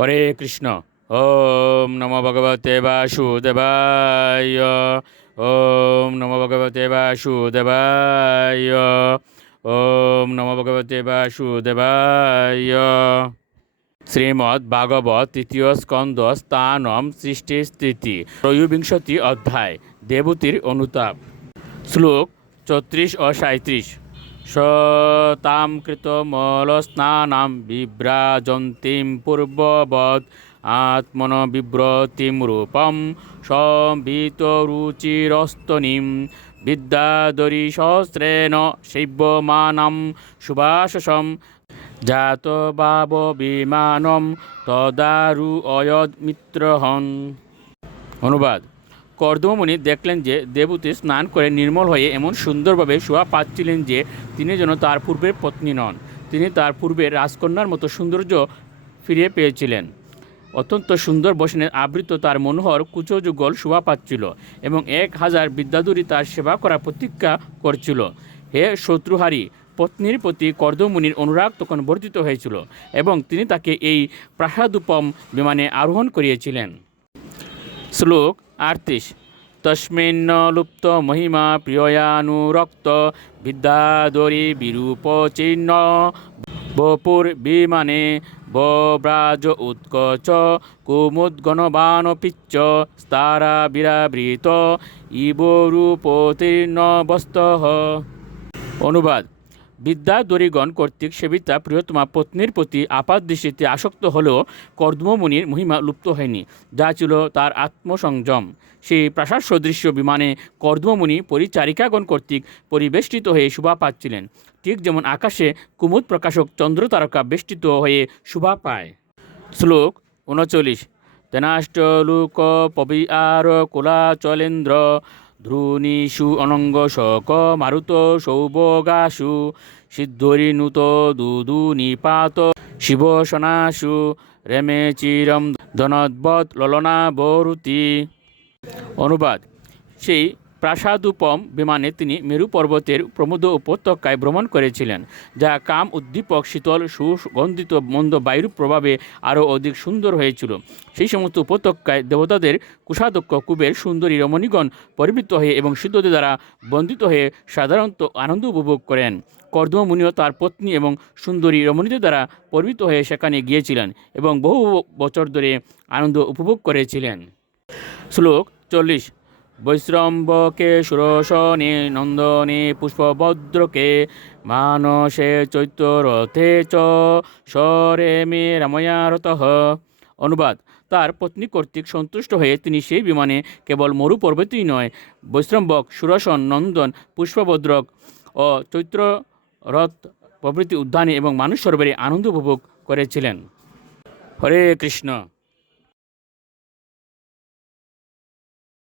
হরে কৃষ্ণ। ওম নমো ভগবতে বাসুদেবায়। ওম নমো ভগবতে বাসুদেবায়। ওম নমো ভগবতে বাসুদেবায়। শ্রীমদ্ ভাগবত তৃতীয় স্কন্দ স্থানম সৃষ্টি স্থিতি ত্রয়োবিংশতি অধ্যায় দেবতীর অনুতাপ। শ্লোক 34 ও 37। সতাম কৃতমলস্নানাম বিভ্রাজন্তীম পূর্ববৎ আত্মন বিব্রতিম রূপম সম্বিতরুচিরস্তনিম বিদ্যাধরী সহস্রেণ সেব্যমানম সুভাষসম জাত ভাব বিমানম তদারু অয়দ মিত্রহন। অনুবাদ। কর্দমমুনি দেখলেন যে দেবতী স্নান করে নির্মল হয়ে এমন সুন্দরভাবে শোভা পাচ্ছিলেন যে তিনি যেন তার পূর্বের পত্নী নন। তিনি তার পূর্বের রাজকন্যার মতো সৌন্দর্য ফিরে পেয়েছিলেন। অত্যন্ত সুন্দর বসনে আবৃত তার মনোহর কুচযুগল শোভা পাচ্ছিল এবং 1000 বিদ্যাধরী তার সেবা করার প্রতীক্ষা করছিল। হে শত্রুহারী, পত্নীর প্রতি কর্দমমুনির অনুরাগ তখন বর্ধিত হয়েছিল এবং তিনি তাকে এই প্রাসাদোপম বিমানে আরোহণ করিয়েছিলেন। শ্লোক 38। তস্মিন্ন লুপ্ত মহিমা প্রিয়ানুরক্ত বিদ্যাধরী বিরূপ চিহ্ন বপুর বিমানে ব্রাজ উৎকচ কুমুদ্গণবান পিচ্চ স্তারা বিরাবৃত ইবরূপতীর্ণ বস্তঃ। অনুবাদ। বিদ্যাধরীগণ কর্তৃক সেবিতা প্রিয়তমা পত্নীর প্রতি আপাত দৃষ্টিতে আসক্ত হলেও কর্দমমুনির মহিমা লুপ্ত হয়নি, যা ছিল তার আত্মসংযম। সেই প্রাসাদ সদৃশ্য বিমানে কর্দমমুনি পরিচারিকাগণ কর্তৃক পরিবেষ্টিত হয়ে শোভা পাচ্ছিলেন, ঠিক যেমন আকাশে কুমুদ প্রকাশক চন্দ্র তারকা বেষ্টিত হয়ে শোভা পায়। শ্লোক 39। তেনাষ্টলোক পবিআর কুলাচলেন্দ্র ধ্রুনীষু অনঙ্গ শোক মারুত সৌভগাসু সিদ্ধরিনুত দুদু নিপাত শিবসনাসু রেমে চিরম ধনদ্বৎ ললনা বরুতি। অনুবাদ। সেই প্রাসাদোপম বিমানে তিনি মেরু পর্বতের প্রমোদ উপত্যকায় ভ্রমণ করেছিলেন, যা কাম উদ্দীপক শীতল সুগন্ধিত মন্দ বায়ুর প্রভাবে আরও অধিক সুন্দর হয়েছিল। সেই সমস্ত উপত্যকায় দেবতাদের কুষাধ্যক্ষ কুবের সুন্দরী রমণীগণ পরিবৃত হয়ে এবং সিদ্ধদের দ্বারা বন্দিত হয়ে সাধারণত আনন্দ উপভোগ করেন। কর্দমমুনিও তার পত্নী এবং সুন্দরী রমণীদের দ্বারা পরিবৃত হয়ে সেখানে গিয়েছিলেন এবং বহু বছর ধরে আনন্দ উপভোগ করেছিলেন। শ্লোক 40। বৈশ্রম্বকে সুরসনে নন্দনে পুষ্পভদ্রকে মানসে চৈত্যরথে চ স্বরে মে রাময়ারতঃ। অনুবাদ। তার পত্নী কর্তৃক সন্তুষ্ট হয়ে তিনি সেই বিমানে কেবল মরু পর্বতই নয়, বৈশ্রম্বক, সুরসন, নন্দন, পুষ্পভদ্রক ও চৈত্ররথ প্রভৃতি উদ্যানে এবং মানুষ সরোবরে আনন্দ উপভোগ করেছিলেন। হরে কৃষ্ণ।